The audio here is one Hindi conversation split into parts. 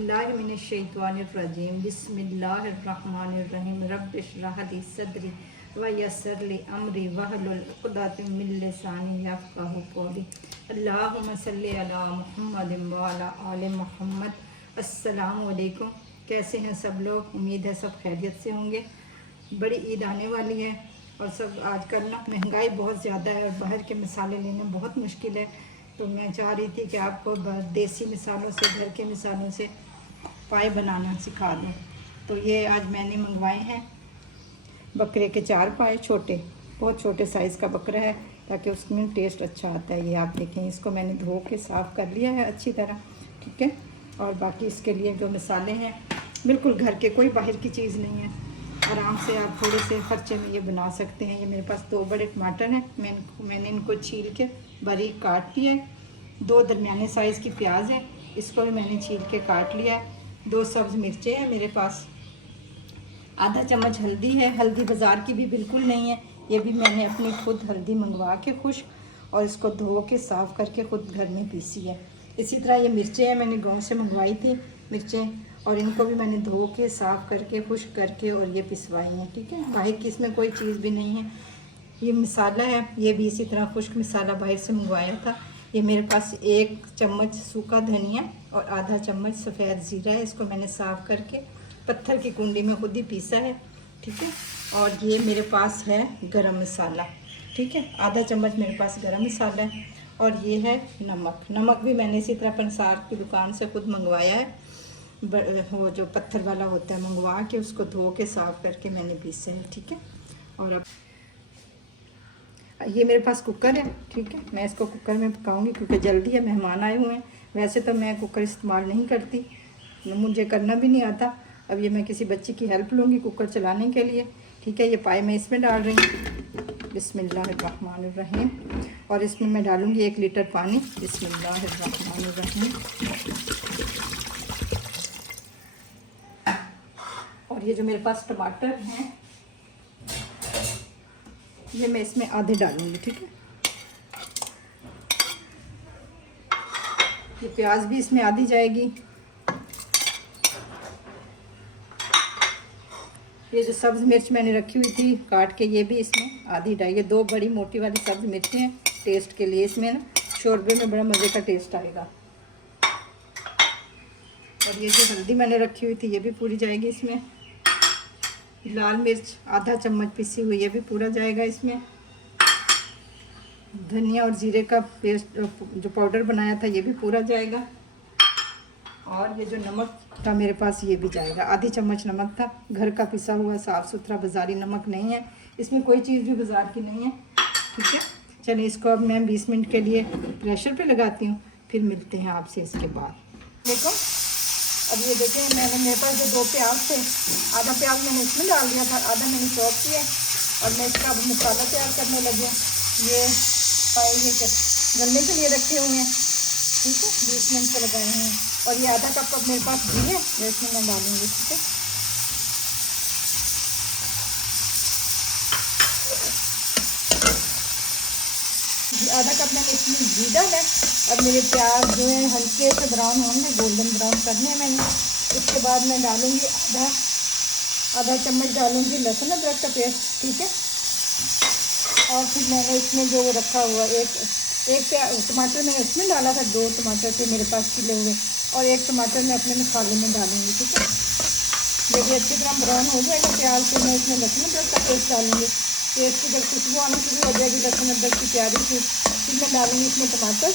बिस्मिल्लाहिर्रहमानिर्रहीम बिस्मिल्लाहिर्रहमानिर्रहीम रब्बिश्रह ली सदरी व यस्सिर ली अमरी वहलुल उक़दतम मिन लिसानी यफ़क़हू क़ौली। अल्लाहुम्मा सल्लि अला मुहम्मदिन व अला आलि मुहम्मद। अस्सलामु अलैकुम। कैसे हैं सब लोग? उम्मीद है सब खैरियत से होंगे। बड़ी ईद आने वाली है और सब आजकल ना महंगाई बहुत ज़्यादा है और बाहर के मसाले लेना बहुत मुश्किल है। तो मैं चाह रही थी कि आपको देसी मिसालों से, घर के मिसालों से पाए बनाना सिखा दूँ। तो ये आज मैंने मंगवाए हैं बकरे के 4 पाए, छोटे, बहुत छोटे साइज़ का बकरा है ताकि उसमें टेस्ट अच्छा आता है। ये आप देखें, इसको मैंने धो के साफ़ कर लिया है अच्छी तरह, ठीक है। और बाकी इसके लिए जो मसाले हैं बिल्कुल घर के, कोई बाहर की चीज़ नहीं है। आराम से आप थोड़े से खर्चे में ये बना सकते हैं। ये मेरे पास 2 बड़े टमाटर हैं, मैंने इनको छील के बारीक काट लिया है। 2 दरमियाने साइज़ की प्याज है, इसको भी मैंने छील के काट लिया है। 2 सब्ज़ मिर्चें हैं मेरे पास। आधा चम्मच हल्दी है, हल्दी बाज़ार की भी बिल्कुल नहीं है, ये भी मैंने अपनी खुद हल्दी मंगवा के खुश और इसको धो के साफ़ करके खुद घर में पीसी है। इसी तरह ये मिर्चें हैं, मैंने गांव से मंगवाई थी मिर्चें, और इनको भी मैंने धो के साफ़ करके खुश्क करके और ये पिसवाई हैं, ठीक है। बाहर की इसमें कोई चीज़ भी नहीं है। ये मसाला है, ये भी इसी तरह खुश्क मसाला बाहर से मंगवाया था। ये मेरे पास 1 चम्मच सूखा धनिया और आधा चम्मच सफ़ेद ज़ीरा है। इसको मैंने साफ़ करके पत्थर की कुंडी में खुद ही पीसा है, ठीक है। और ये मेरे पास है गरम मसाला, ठीक है, आधा चम्मच मेरे पास गरम मसाला है। और ये है नमक भी मैंने इसी तरह पंसार की दुकान से खुद मंगवाया है। वो जो पत्थर वाला होता है, मंगवा के उसको धो के साफ़ करके मैंने पीसा है, ठीक है। और अब ये मेरे पास कुकर है, ठीक है। मैं इसको कुकर में पकाऊंगी क्योंकि जल्दी है, मेहमान आए हुए हैं। वैसे तो मैं कुकर इस्तेमाल नहीं करती, मुझे करना भी नहीं आता। अब ये मैं किसी बच्ची की हेल्प लूँगी कुकर चलाने के लिए, ठीक है। ये पाए मैं इसमें डाल रही हूँ, बिस्मिल्लाहिर्रहमानिर्रहीम। और इसमें मैं डालूँगी 1 लीटर पानी, बिस्मिल्लाहिर्रहमानिर्रहीम। और ये जो मेरे पास टमाटर हैं ये मैं इसमें आधे डालूँगी, ठीक है। ये प्याज भी इसमें आधी जाएगी। ये जो सब्ज़ मिर्च मैंने रखी हुई थी काट के, ये भी इसमें आधी डालिए। 2 बड़ी मोटी वाली सब्ज़ मिर्चें हैं टेस्ट के लिए, इसमें ना शोरबे में बड़ा मज़े का टेस्ट आएगा। और ये जो हल्दी मैंने रखी हुई थी ये भी पूरी जाएगी इसमें। लाल मिर्च आधा चम्मच पिसी हुई, ये भी पूरा जाएगा इसमें। धनिया और ज़ीरे का पेस्ट जो पाउडर बनाया था ये भी पूरा जाएगा। और ये जो नमक था मेरे पास ये भी जाएगा, आधी चम्मच नमक था, घर का पिसा हुआ साफ़ सुथरा, बाज़ारी नमक नहीं है, इसमें कोई चीज़ भी बाज़ार की नहीं है, ठीक है। चलिए इसको अब मैं 20 मिनट के लिए प्रेशर पे लगाती हूँ, फिर मिलते हैं आपसे इसके बाद। देखो अब ये देखें, मेरे पास जो 2 प्याज थे, आधा प्याज मैंने इसमें डाल दिया था, आधा मैंने चॉप किया और मैं इसका अब मसाला तैयार करने लगी हूँ। ये पाएंगे कि गलने के लिए रखे हुए हैं, ठीक है, 20 मिनट से लगाए हैं। और ये आधा कप अब मेरे पास घी है, इसमें मैं डालूँगी, ठीक है। आधा कप मैंने इसमें घी डाला है। अब मेरे प्याज जो है हल्के से ब्राउन होंगे, गोल्डन ब्राउन करने हैं मैंने। उसके बाद मैं डालूँगी आधा चम्मच डालूँगी लहसुन अदरक का पेस्ट, ठीक है। और फिर मैंने इसमें जो रखा हुआ एक टमाटर मैंने इसमें डाला था, 2 टमाटर थे मेरे पास छिले हुए, और 1 टमाटर मैं अपने मसाले में डालूँगी, ठीक है। देखिए अच्छी तरह ब्राउन हो जाएगा प्याज, फिर मैं इसमें लहसुन अदरक का पेस्ट डालूँगी। पेस्ट की जब खुशबू आनी शुरू हो जाएगी लहसुन अदरक की प्यारी सी, फिर मैं डालूँगी इसमें टमाटर।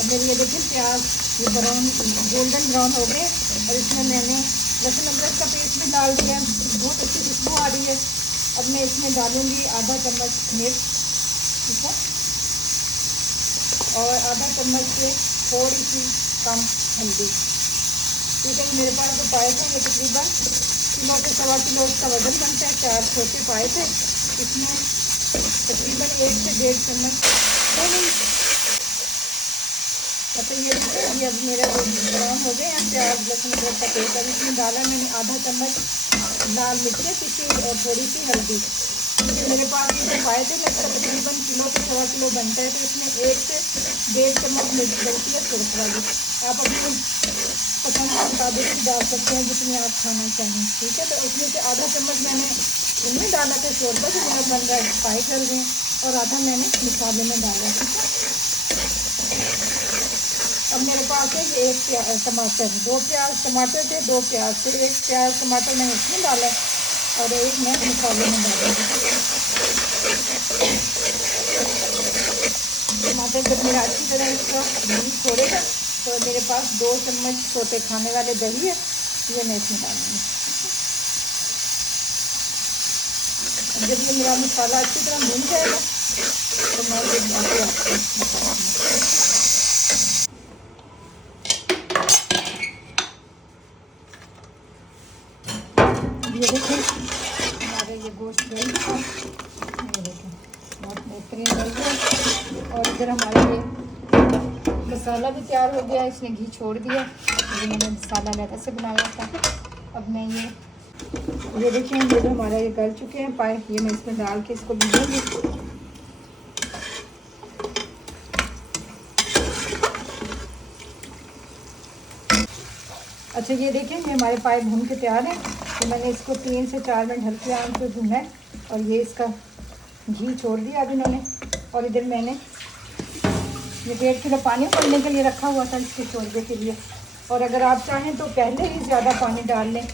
अब मेरी ये देखिए प्याज ये ब्राउन गोल्डन ब्राउन हो गए और इसमें मैंने लहसुन अदरक का पेस्ट भी डाल दिया, बहुत अच्छी खुशबू आ रही है। अब मैं इसमें डालूँगी आधा चम्मच मिर्च, ठीक है, और आधा चम्मच से थोड़ी सी कम हल्दी, ठीक है। मेरे पास जो पाए थे ये तकरीबन किलो से 1.25 किलो उसका वज़न बनता है। 4 छोटे पाए थे, इसमें तकरीबन 1 से 1.5 चम्मच हो गई। अच्छा ये अब मेरा ब्राउन हो गए हैं प्याज लहसुन अदरक का पेस्ट। अब इसमें डाला मैंने आधा चम्मच लाल मिर्चें पिसी और थोड़ी सी हल्दी, क्योंकि मेरे पास ये जो पाए थे ना इसका तकरीबन किलो से 1.25 किलो बनता है, तो इसमें 1 से 1.5 चम्मच मिर्च बनती है सुरख वाली, आप अपनी पसंद के मुताबिक डाल सकते हैं जितनी आप खाना चाहें, ठीक है। तो उसमें से आधा चम्मच मैंने इनमें डाला था शोरबा जो मेरा बन रहा है, फ्राई कर रहे हैं, और आधा मैंने मसाले में डाला, ठीक है। अब मेरे पास है ये 1 टमाटर, 2 प्याज टमाटर थे, 2 प्याज, फिर 1 प्याज टमाटर मैंने इसमें डाला और 1 मैं मसाले में डाला। टमाटर जब मेरा अच्छी तरह इसका घी छोड़ेगा तो मेरे पास 2 चम्मच छोटे खाने वाले दही है, ये मैं इसमें डालूँगी। जब ये मेरा मसाला अच्छी तरह भून जाएगा तो मैं ये देखें हमारे ये गोश्त गल गया, ये देखें बहुत बेहतरीन गल गया। और इधर हमारा ये मसाला भी तैयार हो गया, इसने घी छोड़ दिया। ये मैंने मसाला मैदा से बनाया था। अब मैं ये देखिए ये जो हमारा ये गल चुके हैं पाए, ये मैं इसमें डाल के इसको भूनूंगी। अच्छा ये देखें ये हमारे पाए भून के तैयार हैं। तो मैंने इसको 3 से 4 मिनट हल्की आंच पे भूना है और ये इसका घी छोड़ दिया अब इन्होंने। और इधर मैंने ये 1.5 किलो पानी उबलने के लिए रखा हुआ था इसके शोरबे के लिए। और अगर आप चाहें तो पहले ही ज़्यादा पानी डाल लें,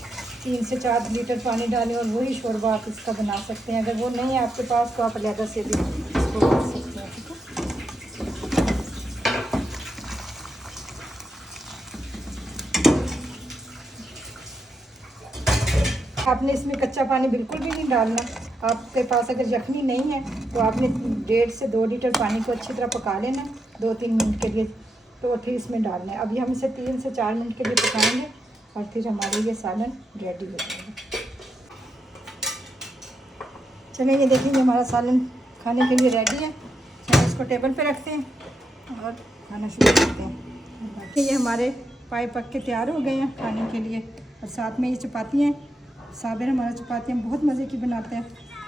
3 से 4 लीटर पानी डालें और वही शोरबा आप इसका बना सकते हैं। अगर वो नहीं है आपके पास तो आप ज़्यादा से भी इसको बना सकते हैं, ठीक है। आपने इसमें कच्चा पानी बिल्कुल भी नहीं डालना। आपके पास अगर यखनी नहीं है तो आपने 1.5 से 2 लीटर पानी को अच्छी तरह पका लेना 2-3 मिनट के लिए, तो फिर इसमें डालना है। अभी हम इसे 3 से 4 मिनट के लिए पकाएंगे और फिर हमारे ये सालन रेडी हो जाएगा। चलिए ये देखिए हमारा सालन खाने के लिए रेडी है। चलिए इसको टेबल पे रखते हैं और खाना शुरू करते हैं। ये हमारे पाए पक के तैयार हो गए हैं खाने के लिए। और साथ में ये चपातियाँ, साबिर हमारा चपातियाँ बहुत मज़े की बनाता है।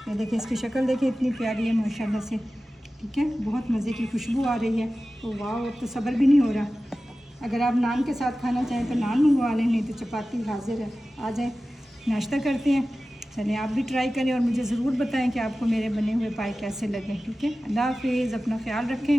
ये देखिए इसकी शक्ल देखिए इतनी प्यारी है माशाल्लाह से, ठीक है। बहुत मज़े की खुशबू आ रही है, तो वाह अब तो सब्र भी नहीं हो रहा। अगर आप नान के साथ खाना चाहें तो नान मंगवा लें, नहीं तो चपाती हाजिर है। आ जाए नाश्ता करते हैं। चलिए आप भी ट्राई करें और मुझे ज़रूर बताएं कि आपको मेरे बने हुए पाए कैसे लगे, ठीक है। अल्लाह हाफिज़, अपना ख्याल रखें।